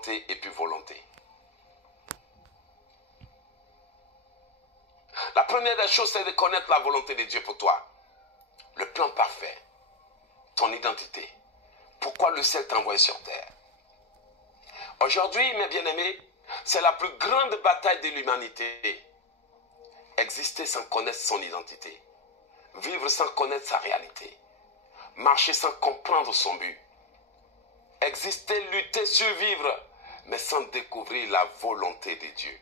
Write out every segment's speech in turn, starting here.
volonté et puis volonté. La première des choses, c'est de connaître la volonté de Dieu pour toi. Le plan parfait, ton identité. Pourquoi le ciel t'a envoyé sur terre? Aujourd'hui, mes bien-aimés, c'est la plus grande bataille de l'humanité. Exister sans connaître son identité. Vivre sans connaître sa réalité. Marcher sans comprendre son but. Exister, lutter, survivre, mais sans découvrir la volonté de Dieu.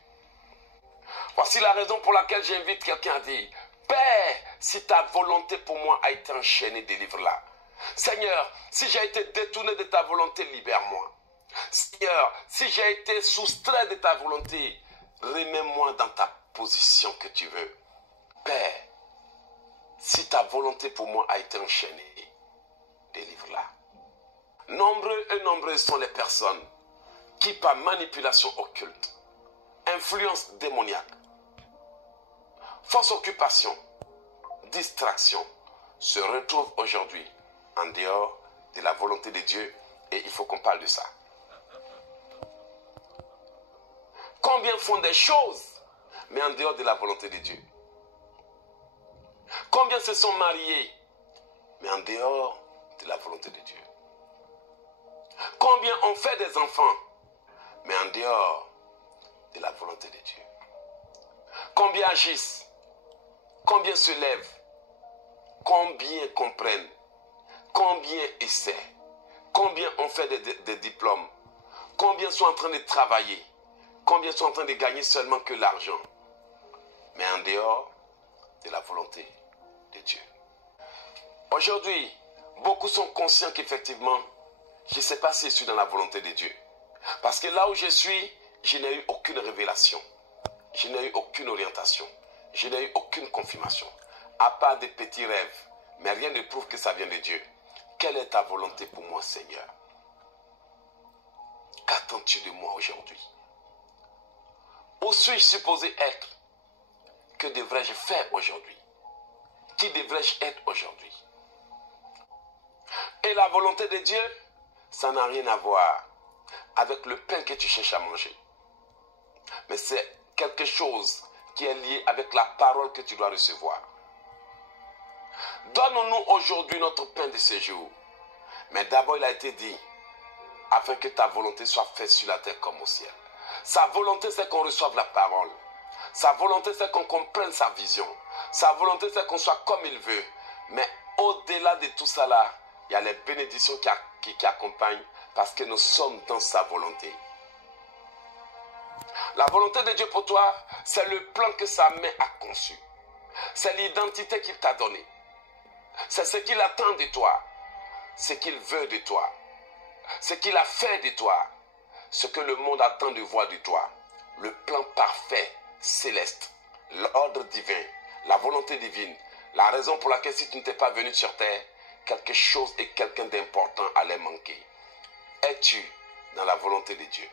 Voici la raison pour laquelle j'invite quelqu'un à dire: Père, si ta volonté pour moi a été enchaînée, délivre-la. Seigneur, si j'ai été détourné de ta volonté, libère-moi. Seigneur, si j'ai été soustrait de ta volonté, remets-moi dans ta position que tu veux. Père, si ta volonté pour moi a été enchaînée, délivre-la. Nombreux et nombreuses sont les personnes qui, par manipulation occulte, influence démoniaque, fausse occupation, distraction, se retrouvent aujourd'hui en dehors de la volonté de Dieu, et il faut qu'on parle de ça. Combien font des choses, mais en dehors de la volonté de Dieu? Combien se sont mariés, mais en dehors de la volonté de Dieu? Combien ont fait des enfants, mais en dehors de la volonté de Dieu? Combien agissent? Combien se lèvent? Combien comprennent? Combien essaient? Combien ont fait des diplômes? Combien sont en train de travailler? Combien sont en train de gagner seulement que l'argent, mais en dehors de la volonté de Dieu? Aujourd'hui, beaucoup sont conscients qu'effectivement, je ne sais pas si je suis dans la volonté de Dieu. Parce que là où je suis, je n'ai eu aucune révélation. Je n'ai eu aucune orientation. Je n'ai eu aucune confirmation. À part des petits rêves. Mais rien ne prouve que ça vient de Dieu. Quelle est ta volonté pour moi, Seigneur? Qu'attends-tu de moi aujourd'hui? Où suis-je supposé être? Que devrais-je faire aujourd'hui? Qui devrais-je être aujourd'hui? Et la volonté de Dieu, ça n'a rien à voir avec le pain que tu cherches à manger. Mais c'est quelque chose qui est lié avec la parole que tu dois recevoir. Donne-nous aujourd'hui notre pain de ce jour. Mais d'abord, il a été dit, afin que ta volonté soit faite sur la terre comme au ciel. Sa volonté, c'est qu'on reçoive la parole. Sa volonté, c'est qu'on comprenne sa vision. Sa volonté, c'est qu'on soit comme il veut. Mais au-delà de tout ça là, il y a les bénédictions qui accompagnent parce que nous sommes dans sa volonté. La volonté de Dieu pour toi, c'est le plan que sa main a conçu. C'est l'identité qu'il t'a donnée. C'est ce qu'il attend de toi. Ce qu'il veut de toi. Ce qu'il a fait de toi. Ce que le monde attend de voir de toi. Le plan parfait, céleste. L'ordre divin. La volonté divine. La raison pour laquelle si tu n'étais pas venu sur terre, quelque chose et quelqu'un d'important allait manquer. Es-tu dans la volonté de Dieu?